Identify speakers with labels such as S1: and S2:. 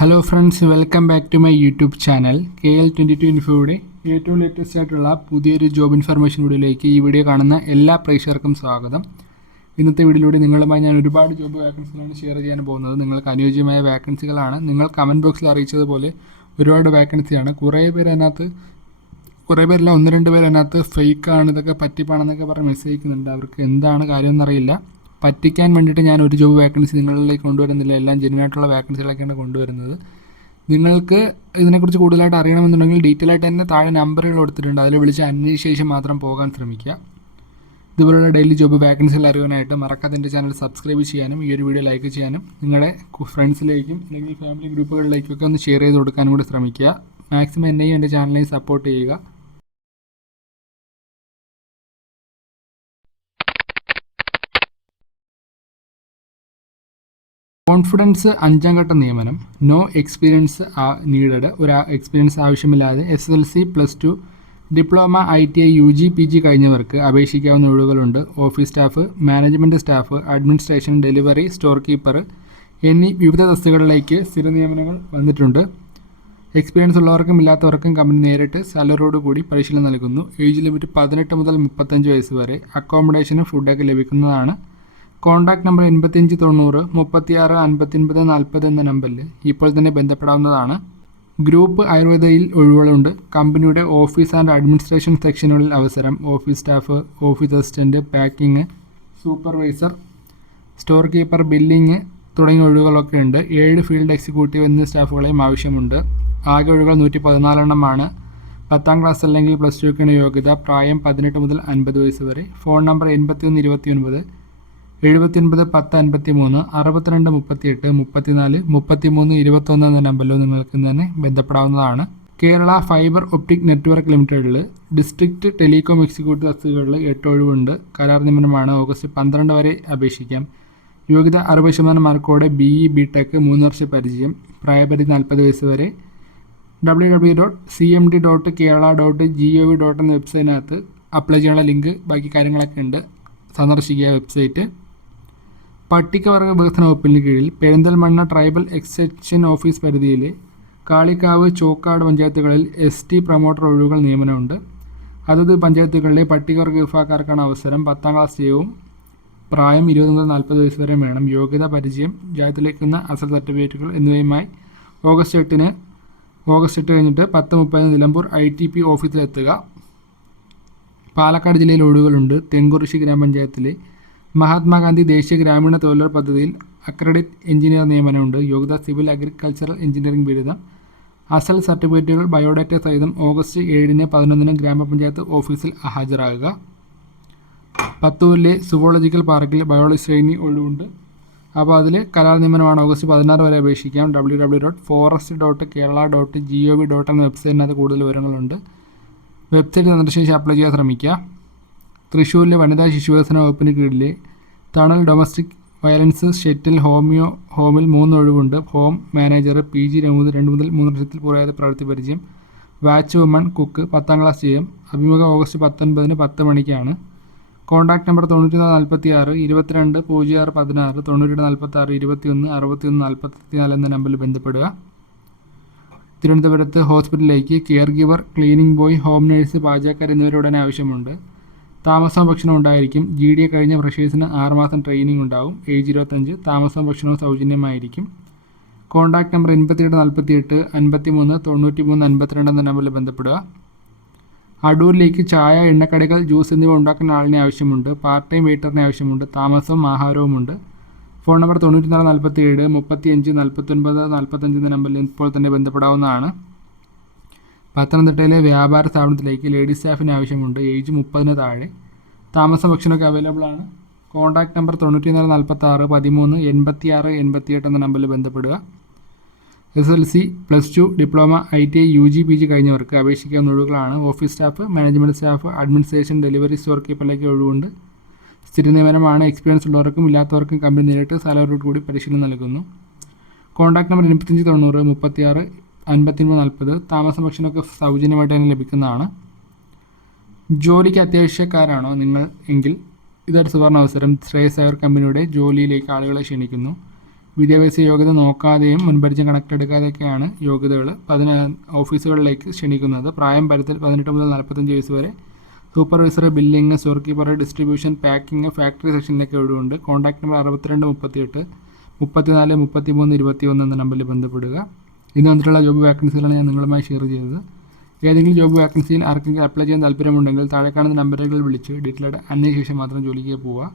S1: Hello friends welcome back to my YouTube channel K L twenty two ഇൻഫോയുടെ ഏറ്റവും latest ആയിട്ടുള്ള പുതിയൊരു job information വീഡിയോയിലേക്ക് ഈ വീഡിയോ കാണുന്ന എല്ലാ പ്രേക്ഷകർക്കും സ്വാഗതം. ഇന്നത്തെ വീഡിയോയിലൂടെ നിങ്ങളുമായി ഞാൻ ഒരുപാട് ജോബ് വാക്കൻസികളാണ് ഷെയർ ചെയ്യാൻ പോകുന്നത്. നിങ്ങൾക്ക് അനുയോജ്യമായ വാക്കൻസികളാണ് നിങ്ങൾ കമന്റ് ബോക്സിൽ അറിയിച്ചതുപോലെ ഒരുപാട് വാക്കൻസിയാണ് കുറേ പേര് അതിനകത്ത് കുറേ പേരില്ല ഒന്ന് രണ്ട് പേര് അതിനകത്ത് ഫേക്കാണ് ഇതൊക്കെ പറ്റിപ്പാണെന്നൊക്കെ പറഞ്ഞ് മെസ്സേജ് അയക്കുന്നുണ്ട്. അവർക്ക് എന്താണ് കാര്യമെന്നറിയില്ല പറ്റിക്കാൻ വേണ്ടിയിട്ട് ഞാൻ ഒരു ജോബ് വേക്കൻസി നിങ്ങളിലേക്ക് കൊണ്ടുവരുന്നില്ല. എല്ലാം ജെന്യൂനായിട്ടുള്ള വേക്കൻസികളൊക്കെയാണ് കൊണ്ടുവരുന്നത്. നിങ്ങൾക്ക് ഇതിനെക്കുറിച്ച് കൂടുതലായിട്ട് അറിയണമെന്നുണ്ടെങ്കിൽ ഡീറ്റെയിൽ ആയിട്ട് തന്നെ താഴെ നമ്പറുകൾ കൊടുത്തിട്ടുണ്ട്. അതിൽ വിളിച്ച് അന്വേഷിച്ച ശേഷം മാത്രം പോകാൻ ശ്രമിക്കുക. ഇതുപോലുള്ള ഡെയിലി ജോബ് വാക്കൻസികൾ അറിയാനായിട്ട് മറക്കാതെ എന്റെ ചാനൽ സബ്സ്ക്രൈബ് ചെയ്യാനും ഈ ഒരു വീഡിയോ ലൈക്ക് ചെയ്യാനും നിങ്ങളുടെ ഫ്രണ്ട്സിലേക്കും അല്ലെങ്കിൽ ഫാമിലി ഗ്രൂപ്പുകളിലേക്കൊക്കെ ഒന്ന് ഷെയർ ചെയ്ത് കൊടുക്കാനും കൂടി ശ്രമിക്കുക. മാക്സിമം എന്നെയും എന്റെ ചാനലിനെയും സപ്പോർട്ട് ചെയ്യുക. കോൺഫിഡൻസ് അഞ്ചാം ഘട്ട നിയമനം. നോ എക്സ്പീരിയൻസ് നീഡഡ് ഒരു എക്സ്പീരിയൻസ് ആവശ്യമില്ലാതെ S L C plus two diploma I T I U G P G കഴിഞ്ഞവർക്ക് അപേക്ഷിക്കാവുന്ന ഒഴിവുകളുണ്ട്. Office staff management staff administration delivery store keeper എന്നീ വിവിധ തസ്തികകളിലേക്ക് സ്ഥിര നിയമനങ്ങൾ വന്നിട്ടുണ്ട്. എക്സ്പീരിയൻസ് ഉള്ളവർക്കും ഇല്ലാത്തവർക്കും കമ്പനി നേരിട്ട് സാലറിയോട് കൂടി പരിശീലനം നൽകുന്നു. ഏജ് ലിമിറ്റ് പതിനെട്ട് മുതൽ മുപ്പത്തഞ്ച് വയസ്സ് വരെ അക്കോമഡേഷനും ഫുഡൊക്കെ ലഭിക്കുന്നതാണ്. കോൺടാക്ട് നമ്പർ എൺപത്തിയഞ്ച് തൊണ്ണൂറ് മുപ്പത്തിയാറ് അൻപത്തിയൊൻപത് നാൽപ്പത് എന്ന നമ്പറിൽ ഇപ്പോൾ തന്നെ ബന്ധപ്പെടാവുന്നതാണ്. ഗ്രൂപ്പ് ആയുർവേദയിൽ ഒഴിവുകളുണ്ട്. കമ്പനിയുടെ ഓഫീസ് ആൻഡ് അഡ്മിനിസ്ട്രേഷൻ സെക്ഷനുകളിൽ അവസരം office staff office assistant packing supervisor store keeper billing തുടങ്ങിയ ഒഴിവുകളൊക്കെ ഉണ്ട്. ഏഴ് ഫീൽഡ് എക്സിക്യൂട്ടീവ് എന്നീ സ്റ്റാഫുകളെയും ആവശ്യമുണ്ട്. ആകെ ഒഴിവുകൾ നൂറ്റി പതിനാലെണ്ണമാണ് പത്താം ക്ലാസ് അല്ലെങ്കിൽ പ്ലസ് ടുക്കാണ് യോഗ്യത പ്രായം പതിനെട്ട് മുതൽ അൻപത് വയസ്സ് വരെ. ഫോൺ നമ്പർ എൺപത്തിയൊന്ന് ഇരുപത്തിയൊൻപത് എഴുപത്തിയൊൻപത് പത്ത് അൻപത്തി മൂന്ന് അറുപത്തിരണ്ട് മുപ്പത്തിയെട്ട് മുപ്പത്തിനാല് മുപ്പത്തിമൂന്ന് ഇരുപത്തൊന്ന് എന്ന നമ്പറിൽ നിങ്ങൾക്ക് തന്നെ ബന്ധപ്പെടാവുന്നതാണ്. കേരള ഫൈബർ ഒപ്റ്റിക് നെറ്റ്വർക്ക് ലിമിറ്റഡിൽ ഡിസ്ട്രിക്ട് ടെലികോം എക്സിക്യൂട്ടീവ് തസ്തികകളിൽ എട്ട് ഒഴിവുണ്ട്. കരാർ നിയമനമാണ് ഓഗസ്റ്റ് പന്ത്രണ്ട് വരെ അപേക്ഷിക്കാം. യോഗ്യത അറുപത് ശതമാനം മാർക്കോടെ ബി ഇ ബി ടെക് മൂന്ന് വർഷ പരിചയം. പ്രായപരിധി നാൽപ്പത് വയസ്സ് വരെ. W W dot C M D dot Kerala dot G O V dot എന്ന വെബ്സൈറ്റിനകത്ത് അപ്ലൈ ചെയ്യാനുള്ള ലിങ്ക് ബാക്കി കാര്യങ്ങളൊക്കെ ഉണ്ട്. സന്ദർശിക്കുക വെബ്സൈറ്റ്. പട്ടികവർഗ വികസന വകുപ്പിന് കീഴിൽ പെരിന്തൽമണ്ണ ട്രൈബൽ എക്സ്റ്റൻഷൻ ഓഫീസ് പരിധിയിലെ കാളിക്കാവ് ചോക്കാട് പഞ്ചായത്തുകളിൽ എസ് ടി പ്രൊമോട്ടർ ഒഴിവുകൾ നിയമനമുണ്ട്. അതത് പഞ്ചായത്തുകളിലെ പട്ടികവർഗ വിഭാഗക്കാർക്കാണ് അവസരം. പത്താം ക്ലാസ് ചെയ്യവും പ്രായം ഇരുപത് മുതൽ നാൽപ്പത് വയസ്സ് വരെ വേണം. യോഗ്യത പരിചയം ജാതിലേക്കുന്ന അസൽ സർട്ടിഫിക്കറ്റുകൾ എന്നിവയുമായി ഓഗസ്റ്റ് എട്ടിന് ഓഗസ്റ്റ് എട്ട് കഴിഞ്ഞിട്ട് പത്ത് മുപ്പതിന് നിലമ്പൂർ ഐ ടി പി ഓഫീസിലെത്തുക. പാലക്കാട് ജില്ലയിൽ ഒഴിവുകളുണ്ട്. തെങ്കുറിശി ഗ്രാമപഞ്ചായത്തിലെ മഹാത്മാഗാന്ധി ദേശീയ ഗ്രാമീണ തൊഴിലുറപ്പ് പദ്ധതിയിൽ അക്രഡിറ്റ് എഞ്ചിനീയർ നിയമനമുണ്ട്. യോഗ്യത സിവിൽ അഗ്രികൾച്ചറൽ എഞ്ചിനീയറിംഗ് ബിരുദം. അസൽ സർട്ടിഫിക്കറ്റുകൾ ബയോഡാറ്റ സഹിതം ഓഗസ്റ്റ് ഏഴിന് പതിനൊന്നിന് ഗ്രാമപഞ്ചായത്ത് ഓഫീസിൽ ഹാജരാകുക. പത്തൂരിലെ സുവോളജിക്കൽ പാർക്കിൽ ബയോളജി ശ്രേണി ഒഴിവുണ്ട്. അപ്പോൾ അതിൽ കരാർ നിയമനമാണ് ഓഗസ്റ്റ് പതിനാറ് വരെ അപേക്ഷിക്കാം. W W dot forest dot Kerala dot G O V dot എന്ന വെബ്സൈറ്റിനകത്ത് കൂടുതൽ വിവരങ്ങളുണ്ട്. വെബ്സൈറ്റ് സന്ദർശിച്ച് അപ്ലൈ ചെയ്യാൻ ശ്രമിക്കുക. തൃശ്ശൂരിലെ വനിതാ ശിശുവികസന വകുപ്പിന് കീഴിലെ തണൽ ഡൊമസ്റ്റിക് വയലൻസ് ഷെറ്റിൽ ഹോമിയോ ഹോമിൽ മൂന്ന് ഒഴിവുണ്ട്. ഹോം മാനേജർ പി ജി രമൂത് രണ്ട് മുതൽ മൂന്ന് വർഷത്തിൽ പുറയാതെ പ്രവൃത്തി പരിചയം. വാച്ച് വുമൺ കുക്ക് പത്താം ക്ലാസ് ചെയ്യും. അഭിമുഖം ഓഗസ്റ്റ് പത്തൊൻപതിന് പത്ത് മണിക്കാണ്. കോൺടാക്റ്റ് നമ്പർ തൊണ്ണൂറ്റി നാല് നാൽപ്പത്തി ആറ് ഇരുപത്തിരണ്ട് പൂജ്യം ആറ് പതിനാറ് തൊണ്ണൂറ്റി നാൽപ്പത്തി ആറ് ഇരുപത്തിയൊന്ന് അറുപത്തിയൊന്ന് നാൽപ്പത്തി നാല് എന്ന നമ്പറിൽ ബന്ധപ്പെടുക. തിരുവനന്തപുരത്ത് ഹോസ്പിറ്റലിലേക്ക് care giver cleaning boy home nurse പാചകക്കാർ എന്നിവരുടെ ആവശ്യമുണ്ട്. താമസവും ഭക്ഷണവും ഉണ്ടായിരിക്കും. ജി ഡി എ കഴിഞ്ഞ ഫ്രഷേഴ്സിന് ആറുമാസം ട്രെയിനിങ് ഉണ്ടാവും. ഏജ് ഇരുപത്തഞ്ച്. താമസവും ഭക്ഷണവും സൗജന്യമായിരിക്കും. കോൺടാക്ട് നമ്പർ എൺപത്തിയെട്ട് നാൽപ്പത്തിയെട്ട് അൻപത്തി മൂന്ന് തൊണ്ണൂറ്റി മൂന്ന് അൻപത്തിരണ്ട് എന്ന നമ്പറിൽ ബന്ധപ്പെടുക. അടൂരിലേക്ക് ചായ എണ്ണക്കടികൾ ജ്യൂസ് എന്നിവ ഉണ്ടാക്കുന്ന ആളിനെ ആവശ്യമുണ്ട്. പാർട്ട് ടൈം വെയിറ്ററിനെ ആവശ്യമുണ്ട്. താമസവും ആഹാരവുമുണ്ട്. ഫോൺ നമ്പർ തൊണ്ണൂറ്റി നാല് നാൽപ്പത്തി ഏഴ് മുപ്പത്തി അഞ്ച് നാൽപ്പത്തൊൻപത് നാൽപ്പത്തഞ്ച് എന്ന നമ്പറിൽ ഇപ്പോൾ തന്നെ ബന്ധപ്പെടാവുന്നതാണ്. പത്തനംതിട്ടയിലെ വ്യാപാര സ്ഥാപനത്തിലേക്ക് ലേഡി സ്റ്റാഫിന് ആവശ്യമുണ്ട്. ഏജ് മുപ്പതിന് താഴെ. താമസ ഭക്ഷണമൊക്കെ അവൈലബിൾ ആണ്. കോൺടാക്ട് നമ്പർ തൊണ്ണൂറ്റി നാല് നാൽപ്പത്തി ആറ് പതിമൂന്ന് എൺപത്തി ആറ് എൺപത്തിയെട്ട് എന്ന നമ്പറിൽ ബന്ധപ്പെടുക. S L C plus two diploma I T I U G P G കഴിഞ്ഞവർക്ക് അപേക്ഷിക്കാവുന്ന ഒഴിവുകളാണ്. Office staff management staff administration delivery store കീപ്പറിലേക്ക് ഒഴിവുണ്ട്. സ്ഥിര നിയമനമാണ്. എക്സ്പീരിയൻസ് ഉള്ളവർക്കും ഇല്ലാത്തവർക്കും കമ്പനി നേരിട്ട് സാലറിയോട് കൂടി പരിശീലനം നൽകുന്നു. കോൺടാക്ട് നമ്പർ എൺപത്തഞ്ച് തൊണ്ണൂറ് മുപ്പത്തിയാറ് അൻപത്തിമൂന്ന് നാൽപ്പത് താമസ ഭക്ഷണമൊക്കെ സൗജന്യമായിട്ട് തന്നെ ലഭിക്കുന്നതാണ്. ജോലിക്ക് അത്യാവശ്യക്കാരാണോ നിങ്ങൾ എങ്കിൽ ഇതൊരു സുവർണ അവസരം. ശ്രേയസ് അയർ കമ്പനിയുടെ ജോലിയിലേക്ക് ആളുകളെ ക്ഷണിക്കുന്നു. വിദ്യാഭ്യാസ യോഗ്യത നോക്കാതെയും മുൻപരിചയം കണക്കെടുക്കാതെയൊക്കെയാണ് യോഗ്യതകൾ പതിന ഓഫീസുകളിലേക്ക് ക്ഷണിക്കുന്നത്. പ്രായം പരത്തിൽ പതിനെട്ട് മുതൽ നാൽപ്പത്തഞ്ച് വയസ്സ് വരെ. Supervisor billing store distribution packing factory സെക്ഷനിലൊക്കെ ഒഴിവുണ്ട്. കോൺടാക്ട് നമ്പർ അറുപത്തിരണ്ട് മുപ്പത്തിയെട്ട് മുപ്പത്തിനാല് മുപ്പത്തിമൂന്ന് ഇരുപത്തിയൊന്ന് എന്ന നമ്പറിൽ ബന്ധപ്പെടുക. ഇന്ന് വന്നിട്ടുള്ള ജോബ് വാക്കൻസികളാണ് ഞാൻ നിങ്ങളുമായി ഷെയർ ചെയ്തത്. ഏതെങ്കിലും ജോബ് വാക്കൻസിയിൽ ആർക്കെങ്കിലും അപ്ലൈ ചെയ്യാൻ താല്പര്യമുണ്ടെങ്കിൽ താഴെ കാണുന്ന നമ്പറുകൾ വിളിച്ച് ഡീറ്റെയിൽഡ് അന്വേഷിച്ച ശേഷം മാത്രം ജോലിക്ക് പോവുക.